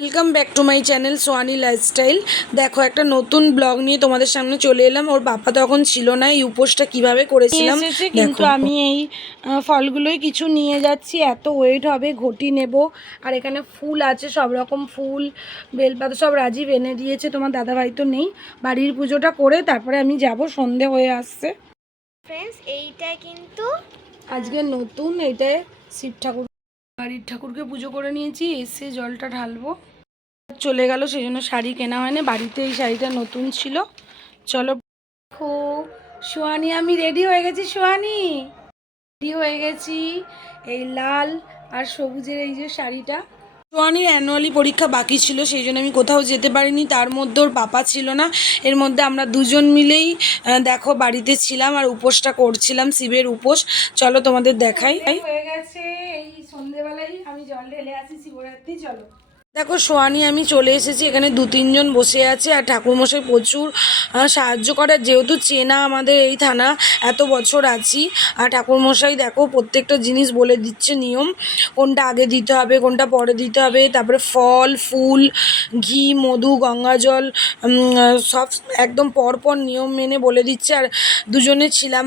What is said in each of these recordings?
Welcome back to my channel Swani lifestyle. দেখো একটা নতুন ব্লগ নিয়ে তোমাদের সামনে চলে এলাম। ওর বাবা তখন ছিল না, এই উপোসটা কিভাবে করেছিলাম কিন্তু আমি এই ফলগুলোই কিছু নিয়ে যাচ্ছি। এত ওয়েট হবে, ঘটি নেব। আর এখানে ফুল আছে, সব রকম ফুল, বেলপাতা সব রাজীব এনে দিয়েছে। তোমার দাদাভাই তো নেই। বাড়ির পুজোটা করে তারপরে আমি যাব, সন্ধে হয়ে আসছে। ফ্রেন্ডস, এইটাই কিন্তু আজকে নতুন, এইটায় শিব ঠাকুর, বাড়ির ঠাকুরকে পুজো করে নিয়েছি, এসে জলটা ঢালবো। চলে গেল, সেই জন্য শাড়ি কেনা হয়নি। বাড়িতে এই শাড়িটা নতুন ছিল। চলো দেখো, সোয়ানি আমি রেডি হয়ে গেছি। সোয়ানি রেডি হয়ে গেছি, এই লাল আর সবুজের এই যে শাড়িটা। সোয়ানির অ্যানুয়ালি পরীক্ষা বাকি ছিল, সেই জন্য আমি কোথাও যেতে পারিনি। তার মধ্যে ওর পাপা ছিল না, এর মধ্যে আমরা দুজন মিলেই দেখো বাড়িতে ছিলাম আর উপোসটা করছিলাম, শিবের উপোস। চলো তোমাদের দেখাই। হয়ে গেছে, এই সন্ধেবেলায় আমি জল ঢেলে আসি শিবরাত্রি। চলো দেখো সোয়ানি আমি চলে এসেছি, এখানে 2-3 জন বসে আছে আর ঠাকুরমশাই প্রচুর সাহায্য করে। যেহেতু চেনা আমাদের এই থানা, এত বছর আছি, আর ঠাকুরমশাই দেখো প্রত্যেকটা জিনিস বলে দিচ্ছে, নিয়ম কোনটা আগে দিতে হবে, কোনটা পরে দিতে হবে। তারপরে ফল ফুল, ঘি, মধু, গঙ্গাজল সব একদম পরপর নিয়ম মেনে বলে দিচ্ছে। আর দুজনে ছিলাম,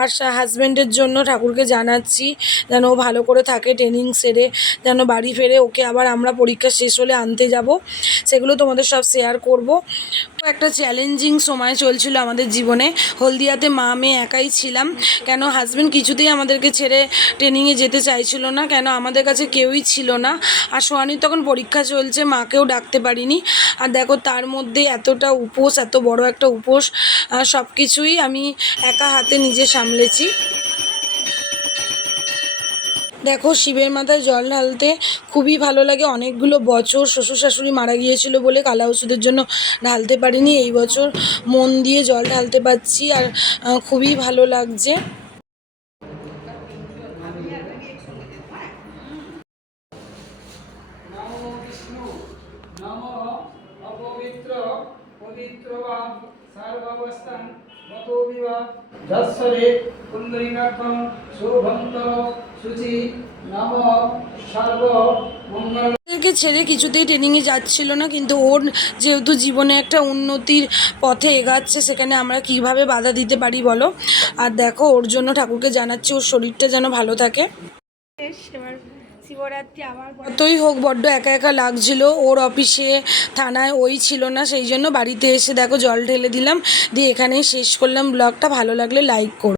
আর হাজব্যান্ডের জন্য ঠাকুরকে জানাচ্ছি যেন ও ভালো করে থাকে, ট্রেনিং সেরে যেন বাড়ি ফেরে। ওকে আবার আমরা পরীক্ষা শেষ হলে আনতে যাব, সেগুলো তোমাদের সব শেয়ার করব। একটা চ্যালেঞ্জিং সময় চলছিল আমাদের জীবনে। হলদিয়াতে মা মেয়ে একাই ছিলাম, কেন হাজব্যান্ড কিছুতেই আমাদেরকে ছেড়ে ট্রেনিংয়ে যেতে চাইছিল না, কেন আমাদের কাছে কেউই ছিল না। আর সোয়ানির তখন পরীক্ষা চলছে, মাকেও ডাকতে পারিনি। আর দেখো তার মধ্যে এতটা উপোস, এত বড় একটা উপোস, সব কিছুই আমি একা হাতে নিজে সামলেছি। দেখো শিবের মাথায় জল ঢালতে খুবই ভালো লাগে। অনেকগুলো বছর শ্বশুর শাশুড়ি মারা গিয়েছিল বলে কালা ওষুধের জন্য ঢালতে পারিনি, এই বছর মন দিয়ে জল ঢালতে পারছি আর খুবই ভালো লাগছে। ওদেরকে ছেড়ে কিছুতেই ট্রেনিংয়ে যাচ্ছিল না, কিন্তু ওর যেহেতু জীবনে একটা উন্নতির পথে এগাচ্ছে, সেখানে আমরা কিভাবে বাধা দিতে পারি বলো। আর দেখো ওর জন্য ঠাকুরকে জানাচ্ছি ওর শরীরটা যেন ভালো থাকে। এবার শিবরাত্রি আবার যতই হোক বড্ড একা একা লাগছিল। ওর অফিসে থানায় ওই ছিল না, সেই জন্য বাড়িতে এসে দেখো জল ঢেলে দিলাম, দিয়ে এখানেই শেষ করলাম ব্লগটা। ভালো লাগলে লাইক করো।